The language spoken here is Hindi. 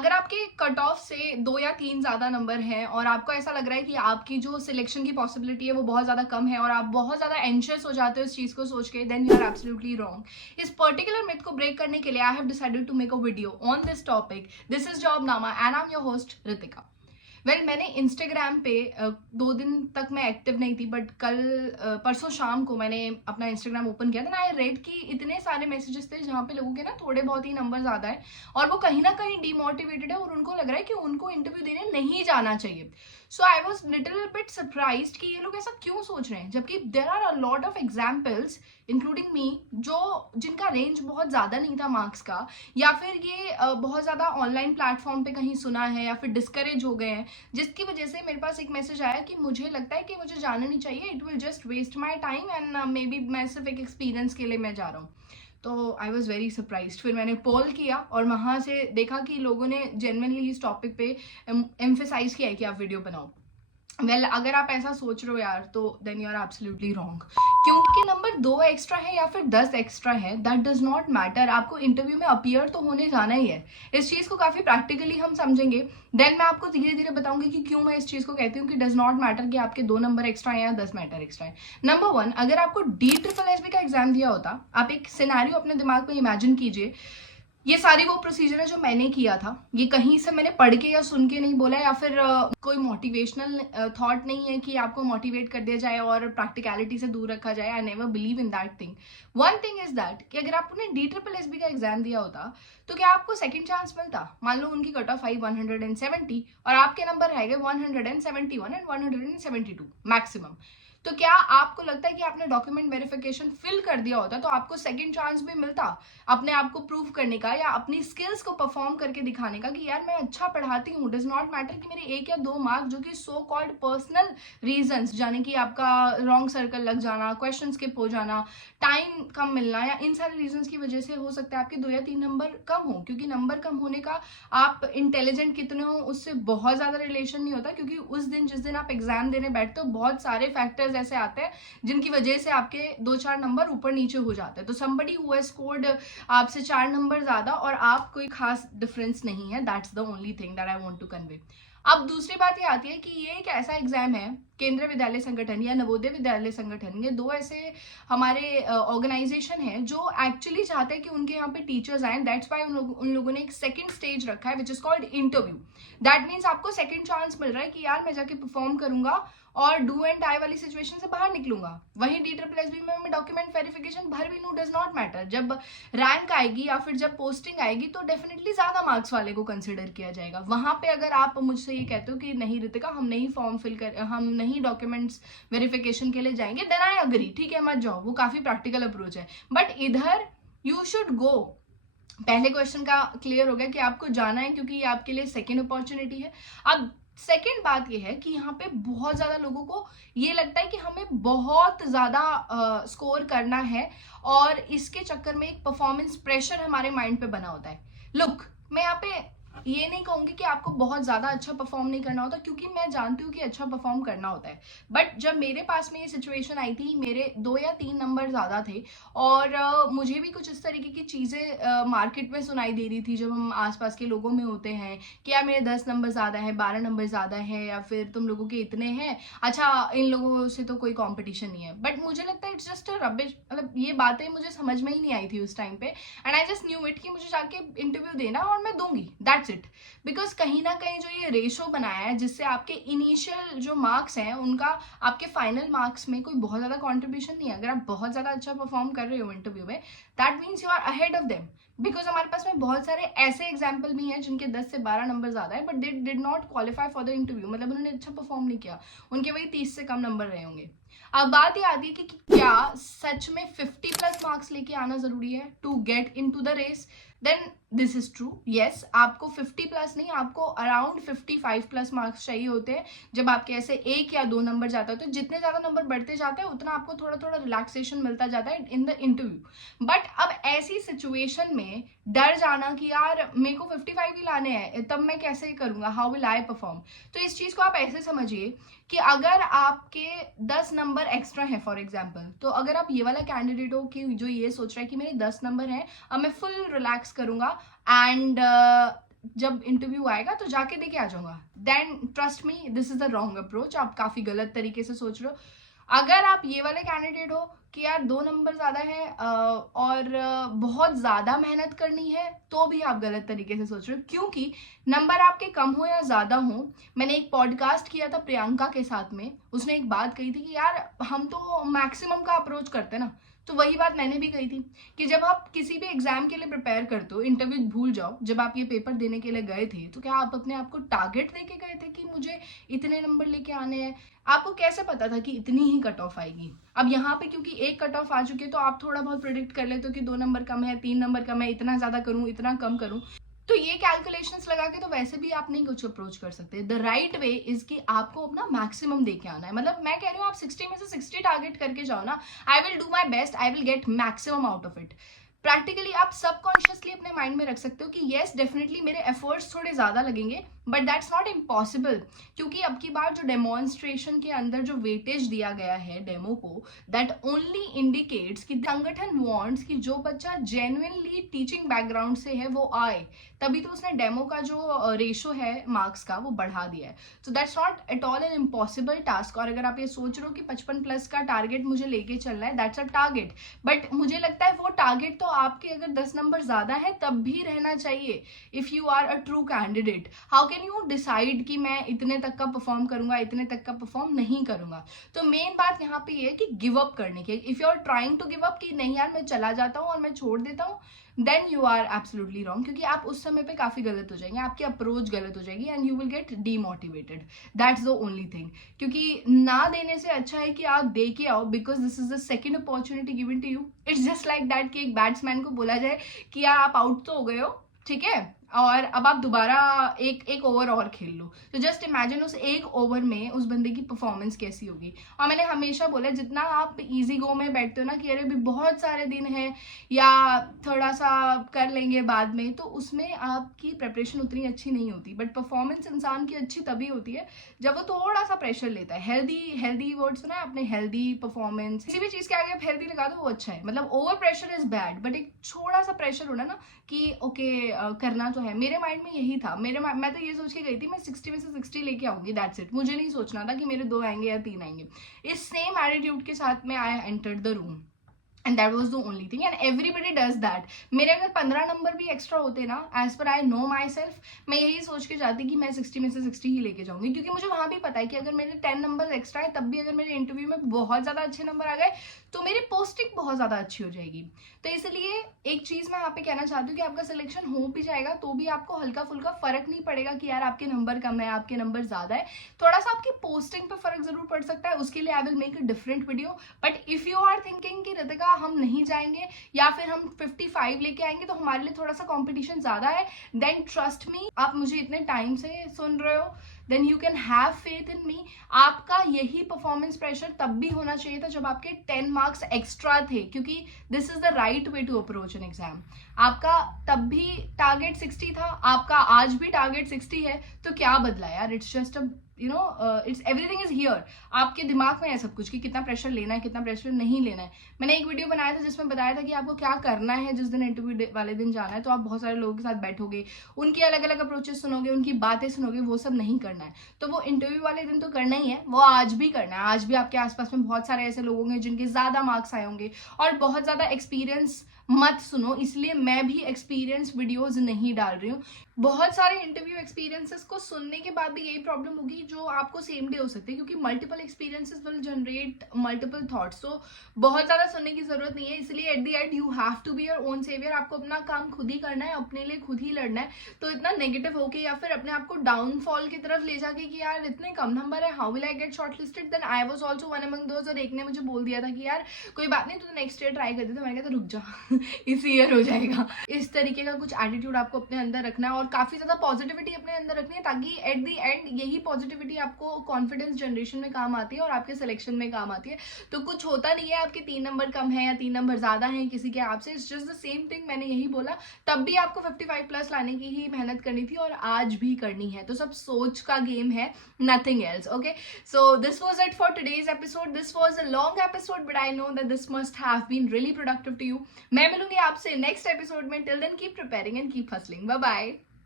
अगर आपके कट ऑफ से 2 या 3 ज़्यादा नंबर हैं और आपको ऐसा लग रहा है कि आपकी जो सिलेक्शन की पॉसिबिलिटी है वो बहुत ज़्यादा कम है और आप बहुत ज़्यादा एंशियस हो जाते हो इस चीज़ को सोच के, then you are absolutely wrong. इस पर्टिकुलर मिथ को ब्रेक करने के लिए I have decided to make a video on this topic. This is Jobnama and I am your host Ritika. मैंने इंस्टाग्राम पे 2 दिन तक मैं एक्टिव नहीं थी, बट कल परसों शाम को मैंने अपना इंस्टाग्राम ओपन किया था ना। आई रेड कि इतने सारे मैसेजेस थे जहाँ पे लोगों के ना थोड़े बहुत ही नंबर ज़्यादा है और वो कहीं ना कहीं डिमोटिवेटेड है और उनको लग रहा है कि उनको इंटरव्यू देने नहीं जाना चाहिए। So I was little bit surprised कि ये लोग ऐसा क्यों सोच रहे हैं, जबकि there are a lot of examples including me जिनका रेंज बहुत ज़्यादा नहीं था मार्क्स का, या फिर ये बहुत ज़्यादा ऑनलाइन प्लेटफॉर्म पे कहीं सुना है या फिर डिस्करेज हो गए हैं, जिसकी वजह से मेरे पास एक मैसेज आया कि मुझे लगता है कि मुझे जाना नहीं चाहिए, it will just waste my time and maybe मैं सिर्फ एक एक्सपीरियंस के लिए मैं जा रहा हूँ। तो आई वॉज वेरी सरप्राइज। फिर मैंने पोल किया और वहाँ से देखा कि लोगों ने जेन्युइनली इस टॉपिक पे एम्फेसाइज किया है कि आप वीडियो बनाओ। अगर आप ऐसा सोच रहे हो यार, तो then you are absolutely wrong. क्योंकि नंबर 2 एक्स्ट्रा है या फिर 10 एक्स्ट्रा है, दैट डज नॉट मैटर। आपको इंटरव्यू में अपीयर तो होने जाना ही है। इस चीज़ को काफ़ी प्रैक्टिकली हम समझेंगे, देन मैं आपको धीरे धीरे बताऊंगी कि क्यों मैं इस चीज़ को कहती हूँ कि डज नॉट मैटर कि आपके 2 नंबर एक्स्ट्रा है या 10 मैटर एक्स्ट्रा है। नंबर 1, अगर आपको DSSS का एग्जाम दिया होता, आप एक सिनेरियो अपने दिमाग में इमेजिन कीजिए। ये सारी वो प्रोसीजर है जो मैंने किया था, ये कहीं से मैंने पढ़ के या सुन के नहीं बोला, या फिर कोई मोटिवेशनल थॉट नहीं है कि आपको मोटिवेट कर दिया जाए और प्रैक्टिकलिटी से दूर रखा जाए। I never believe in that thing. One thing is that कि अगर आपने DSSS का एग्जाम दिया होता तो क्या आपको सेकंड चांस मिलता? मान लो उनकी कट ऑफ आई 170 और आपके नंबर रह गए 171 एंड 172 मैक्सिमम। तो क्या आपको लगता है कि आपने डॉक्यूमेंट वेरिफिकेशन फिल कर दिया होता तो आपको सेकंड चांस भी मिलता अपने आप को प्रूव करने का या अपनी स्किल्स को परफॉर्म करके दिखाने का कि यार मैं अच्छा पढ़ाती हूँ? डज नॉट मैटर कि मेरे 1 या 2 मार्क्स जो कि सो कॉल्ड पर्सनल रीजंस, यानी कि आपका रॉन्ग सर्कल लग जाना, क्वेश्चन स्किप हो जाना, टाइम कम मिलना, या इन सारे रीजंस की वजह से हो सकता है आपके 2 या 3 नंबर कम हो। क्योंकि नंबर कम होने का आप इंटेलिजेंट कितने हो उससे बहुत ज्यादा रिलेशन नहीं होता, क्योंकि उस दिन जिस दिन आप एग्जाम देने बैठते हो बहुत सारे फैक्टर्स ऐसे आते हैं जिनकी वजह से आपके 2-4 नंबर ऊपर नीचे हो जाते हैं। तो समबडी हु हैज स्कोर्ड आपसे 4 नंबर ज्यादा और आप कोई खास डिफरेंस नहीं है, that's the only thing that I want to convey. अब दूसरी बात ये आती है कि ये एक ऐसा एग्जाम है, केंद्रीय विद्यालय संगठन या नवोदय विद्यालय संगठन, ये 2 ऐसे हमारे ऑर्गेनाइजेशन है जो एक्चुअली चाहते हैं कि उनके यहाँ पे टीचर्स आए। दैट्स वाई उन लोगों ने एक सेकंड स्टेज रखा है which is called interview. That means आपको सेकंड चांस मिल रहा है कि यार मैं जाके परफॉर्म करूंगा और डू एंड डाई वाली सिचुएशन से बाहर निकलूंगा। वहीं DSSS में मैं डॉक्यूमेंट वेरिफिकेशन भर भी लूं, डज नॉट मैटर। जब रैंक आएगी या फिर जब पोस्टिंग आएगी तो डेफिनेटली ज्यादा मार्क्स वाले को कंसिडर किया जाएगा। वहां पे अगर आप मुझसे ये कहते हो कि नहीं रितिका, हम नहीं फॉर्म फिल कर, हम नहीं डॉक्यूमेंट्स वेरिफिकेशन के लिए जाएंगे, देन आई अग्री, ठीक है मत जाओ, वो काफी प्रैक्टिकल अप्रोच है। बट इधर यू शुड गो। पहले क्वेश्चन का क्लियर हो गया कि आपको जाना है क्योंकि ये आपके लिए सेकेंड अपॉर्चुनिटी है। अब सेकेंड बात ये है कि यहाँ पे बहुत ज्यादा लोगों को ये लगता है कि हमें बहुत ज्यादा स्कोर करना है और इसके चक्कर में एक परफॉर्मेंस प्रेशर हमारे माइंड पे बना होता है। लुक, मैं यहाँ पे ये नहीं कहूंगी कि आपको बहुत ज्यादा अच्छा परफॉर्म नहीं करना होता, क्योंकि मैं जानती हूँ कि अच्छा परफॉर्म करना होता है। बट जब मेरे पास में ये सिचुएशन आई थी, मेरे 2 या 3 नंबर ज्यादा थे और मुझे भी कुछ इस तरीके की चीजें मार्केट में सुनाई दे रही थी जब हम आसपास के लोगों में होते हैं कि यार मेरे 10 नंबर ज्यादा है, 12 नंबर ज्यादा है, या फिर तुम लोगों के इतने हैं, अच्छा इन लोगों से तो कोई कॉम्पिटिशन नहीं है। बट मुझे लगता है इट्स जस्ट अ रबिश। मतलब ये बातें मुझे समझ में ही नहीं आई थी उस टाइम पे, and I just knew it कि मुझे जाके इंटरव्यू देना और मैं दूंगी, दैट्स इट। बिकॉज कहीं ना कहीं जो ये रेशो बनाया है जिससे आपके इनिशियल जो मार्क्स हैं उनका आपके फाइनल मार्क्स में कोई बहुत ज्यादा कंट्रीब्यूशन नहीं है। अगर आप बहुत ज्यादा अच्छा परफॉर्म कर रहे हो इंटरव्यू में, that means you are ahead of them. Because हमारे पास में बहुत सारे ऐसे एग्जाम्पल भी हैं जिनके 10 से 12 नंबर ज्यादा है but they did not qualify for the interview, मतलब उन्होंने अच्छा परफॉर्म नहीं किया, उनके वही 30 से कम नंबर रहे होंगे। अब बात ये आती है कि क्या सच में 50+ मार्क्स लेके आना जरूरी है to get into the race? Then this is true, yes, आपको 50+ नहीं, आपको अराउंड 55+ मार्क्स चाहिए होते हैं जब आपके ऐसे 1 या 2 नंबर जाता है। तो जितने ज्यादा नंबर बढ़ते जाते हैं उतना आपको थोड़ा थोड़ा रिलैक्सेशन मिलता जाता है इन द इंटरव्यू। बट अब ऐसी सिचुएशन में डर जाना कि यार मेरे को 55 ही लाने हैं, तब मैं कैसे करूंगा, हाउ विल आई परफॉर्म? तो इस चीज को आप ऐसे समझिए कि अगर आपके 10 नंबर एक्स्ट्रा है फॉर एग्जाम्पल, तो अगर आप ये वाला कैंडिडेट हो कि जो ये सोच रहा है कि मेरे 10 नंबर हैं, अब मैं फुल रिलैक्स करूंगा एंड जब इंटरव्यू आएगा तो जाके देके आ जाऊंगा, then trust me this is the wrong approach. आप काफी गलत तरीके से सोच रहे हो। अगर आप ये वाले कैंडिडेट हो कि यार 2 नंबर ज्यादा है और बहुत ज्यादा मेहनत करनी है, तो भी आप गलत तरीके से सोच रहे हो, क्योंकि नंबर आपके कम हो या ज्यादा हो, मैंने एक पॉडकास्ट किया था प्रियंका के साथ में, उसने एक बात कही थी कि यार हम तो मैक्सिमम का अप्रोच करते हैं ना। तो वही बात मैंने भी कही थी कि जब आप किसी भी एग्जाम के लिए प्रिपेयर करते हो, इंटरव्यू भूल जाओ, जब आप ये पेपर देने के लिए गए थे तो क्या आप अपने आप को टारगेट देके गए थे कि मुझे इतने नंबर लेके आने हैं? आपको कैसे पता था कि इतनी ही कट ऑफ आएगी? अब यहाँ पे क्योंकि एक कट ऑफ आ चुकी है तो आप थोड़ा बहुत प्रिडिक्ट कर लेते हो कि 2 नंबर कम है, 3 नंबर कम है, इतना ज्यादा करूं, इतना कम करूं। तो ये कैलकुलेशंस लगा के तो वैसे भी आप नहीं कुछ अप्रोच कर सकते। द राइट वे इज कि आपको अपना मैक्सिमम दे के आना है। मतलब मैं कह रही हूँ आप 60 में से 60 टारगेट करके जाओ ना, I will do my best, I will get maximum out of it. Practically आप सबकॉन्शियसली अपने माइंड में रख सकते हो कि येस डेफिनेटली मेरे एफर्ट्स थोड़े ज्यादा लगेंगे, बट दैट्स नॉट इम्पॉसिबल। क्योंकि अब की बार जो डेमोन्स्ट्रेशन के अंदर जो वेटेज दिया गया है डेमो को, दैट ओनली इंडिकेट्स कि संगठन वांट्स कि जो बच्चा जेन्युइनली टीचिंग बैकग्राउंड से है वो आए, तभी तो उसने डेमो का जो रेशो है मार्क्स का वो बढ़ा दिया है। So that's not at all an impossible task. और अगर आप ये सोच रहे हो कि 55 प्लस का टारगेट मुझे लेके चलना है, दैट्स अ टारगेट, बट मुझे लगता है वो टारगेट तो आपके अगर 10 नंबर ज्यादा है तब भी रहना चाहिए। If you are a true candidate, how can you decide कि मैं इतने तक का परफॉर्म करूंगा, इतने तक का परफॉर्म नहीं करूंगा? तो मेन बात यहाँ पे ये है कि गिव अप करने की। If you are trying to give up कि नहीं यार मैं चला जाता हूँ और मैं छोड़ देता हूँ, then you are absolutely wrong, क्योंकि आप उस समय पे काफी गलत हो जाएंगे, आपकी अप्रोच गलत हो जाएगी and you will get demotivated. That's the only thing. क्योंकि ना देने से अच्छा है कि आप दे के आओ, because this is the second opportunity given to you. It's just like that कि एक बैट्समैन को बोला जाए कि यार आप आउट तो हो गए हो, ठीक है, और अब आप दोबारा एक ओवर और खेल लो। तो जस्ट इमेजिन उस एक ओवर में उस बंदे की परफॉर्मेंस कैसी होगी। और मैंने हमेशा बोला जितना आप इजी गो में बैठते हो ना कि अरे भी बहुत सारे दिन हैं या थोड़ा सा कर लेंगे बाद में, तो उसमें आपकी प्रिपरेशन उतनी अच्छी नहीं होती। बट परफॉर्मेंस इंसान की अच्छी तभी होती है जब वो थोड़ा सा प्रेशर लेता है। हेल्दी वर्ड सुना है आपने? हेल्दी परफॉर्मेंस, किसी भी चीज के आगे आप हेल्दी लगा दो वो अच्छा है। मतलब over pressure is bad, but एक थोड़ा सा प्रेशर होना ना कि ओके करना तो है। मेरे माइंड में यही था, मैं तो ये सोच के गई थी मैं 60 में से 60 लेके आऊंगी, दैट्स इट। मुझे नहीं सोचना था कि मेरे 2 आएंगे या 3 आएंगे। इस सेम एटीट्यूड के साथ में I entered the room and that was the only thing and everybody does that. मेरे अगर 15 नंबर भी एक्स्ट्रा होते ना, as per I know my self, मैं यही सोच के जाती कि मैं 60 में से 60 ही लेके जाऊंगी, क्योंकि मुझे वहां भी पता है कि अगर मेरे 10 नंबर एक्स्ट्रा है, तब भी अगर मेरे इंटरव्यू में बहुत ज्यादा अच्छे नंबर आ गए तो मेरी पोस्टिंग बहुत ज्यादा अच्छी हो जाएगी। तो इसलिए एक चीज मैं यहाँ पे कहना चाहती हूँ कि आपका सिलेक्शन हो भी जाएगा तो भी आपको हल्का फुल्का फर्क नहीं पड़ेगा कि यार आपके नंबर कम है, आपके नंबर ज्यादा है। थोड़ा सा आपकी पोस्टिंग पे फर्क जरूर पड़ सकता है, उसके लिए I will make a different video. But if you are thinking कि रितिका हम नहीं जाएंगे या फिर हम 55 लेके आएंगे तो हमारे लिए थोड़ा सा कंपटीशन ज्यादा है, देन ट्रस्ट मी, आप मुझे इतने टाइम से सुन रहे हो, then you can have faith in me. आपका यही परफॉर्मेंस प्रेशर तब भी होना चाहिए था जब आपके 10 मार्क्स एक्स्ट्रा थे, क्योंकि this is the right way to approach an exam. आपका तब भी टारगेट 60 था, आपका आज भी टारगेट 60 है, तो क्या बदला यार? It's just a it's everything is here. आपके दिमाग में है सब कुछ कि कितना प्रेशर लेना है, कितना प्रेशर नहीं लेना है। मैंने एक वीडियो बनाया था जिसमें बताया था कि आपको क्या करना है जिस दिन इंटरव्यू वाले दिन जाना है। तो आप बहुत सारे लोगों के साथ बैठोगे, उनकी अलग अलग अप्रोचेस सुनोगे, उनकी बातें सुनोगे, वो सब नहीं करना है। तो वो इंटरव्यू वाले दिन तो करना ही है, वो आज भी करना है। आज भी आपके आसपास में बहुत सारे ऐसे लोग होंगे जिनके ज्यादा मार्क्स आए होंगे और बहुत ज्यादा एक्सपीरियंस मत सुनो, इसलिए मैं भी एक्सपीरियंस वीडियोस नहीं डाल रही हूँ। बहुत सारे इंटरव्यू एक्सपीरियंसेस को सुनने के बाद भी यही प्रॉब्लम होगी जो आपको सेम डे हो सकती है, क्योंकि multiple experiences will generate multiple thoughts. तो बहुत ज्यादा सुनने की जरूरत नहीं है, इसलिए at the end you have to be your own saviour. आपको अपना काम खुद ही करना है, अपने लिए खुद ही लड़ना है। तो इतना नेगेटिव होके या फिर अपने आप को डाउनफॉल की तरफ ले जाके कि यार इतने कम नंबर है, how will I get shortlisted, then I was also one among those. और एक ने मुझे बोल दिया था कि यार कोई बात नहीं, तो नेक्स्ट ईयर ट्राई करते थे। मैंने कहा तो रुक जा इसी ईयर हो जाएगा। इस तरीके का कुछ एटीट्यूड आपको अपने अंदर रखना है और काफी ज्यादा पॉजिटिविटी अपने अंदर रखनी है, ताकि एट द एंड यही पॉजिटिविटी आपको कॉन्फिडेंस जनरेशन में काम आती है और आपके सिलेक्शन में काम आती है। तो कुछ होता नहीं है आपके 3 नंबर कम है या 3 नंबर ज्यादा है किसी के आपसे, it's just the same thing. मैंने यही बोला, तब भी आपको 55 प्लस लाने की ही मेहनत करनी थी और आज भी करनी है। तो सब सोच का गेम है, nothing else. Okay, so this was it for today's episode. This was a long episode but I know that this must have been really productive to you. मैं मिलूंगी आपसे नेक्स्ट एपिसोड में। Till then keep preparing and keep hustling. Bye bye.